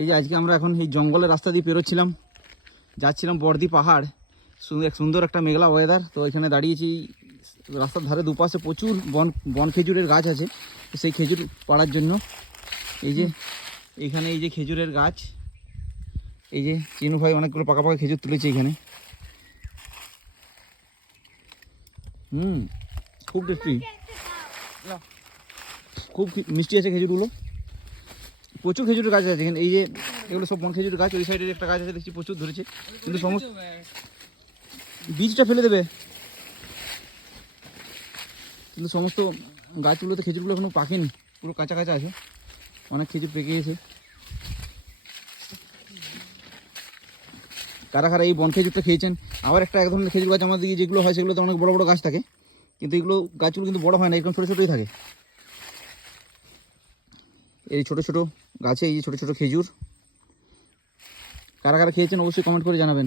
এই যে আজকে আমরা এখন এই জঙ্গলের রাস্তা দিয়ে পেরোচ্ছিলাম, যাচ্ছিলাম বর্দি পাহাড়। সুন্দর একটা মেঘলা ওয়েদার। তো এখানে দাঁড়িয়েছি, রাস্তার ধারে দুপাশে প্রচুর বন খেজুরের গাছ আছে। সেই খেজুর পাড়ার জন্য এই যে এখানে এই যে খেজুরের গাছ, এই যে চিনু ভাই অনেকগুলো পাকা পাকা খেজুর তুলেছে এখানে। খুব টেস্টি, খুব মিষ্টি আছে খেজুরগুলো। প্রচুর খেজুরের গাছ আছে এখানে। এই যে এগুলো সব বন খেজুরের গাছ। ওই সাইডের একটা গাছ আছে দেখছি প্রচুর ধরেছে, কিন্তু সমস্ত বীজটা ফেলে দেবে। কিন্তু সমস্ত গাছগুলোতে খেজুরগুলো এখনো পাকেনি, পুরো কাঁচা কাঁচা আছে। অনেক খেজুর পেকে গেছে। কারা কারা এই বন খেজুরটা খেয়েছেন? আবার একটা এক ধরনের খেজুর গাছ আমাদের দিকে যেগুলো হয় সেগুলোতে অনেক বড় বড় গাছ থাকে, কিন্তু এগুলো গাছগুলো কিন্তু বড় হয় না, এরকম ছোটো ছোটোই থাকে। এই ছোটো ছোটো গাছে এই যে ছোটো ছোটো খেজুর। কারা কারা খেয়েছেন অবশ্যই কমেন্ট করে জানাবেন।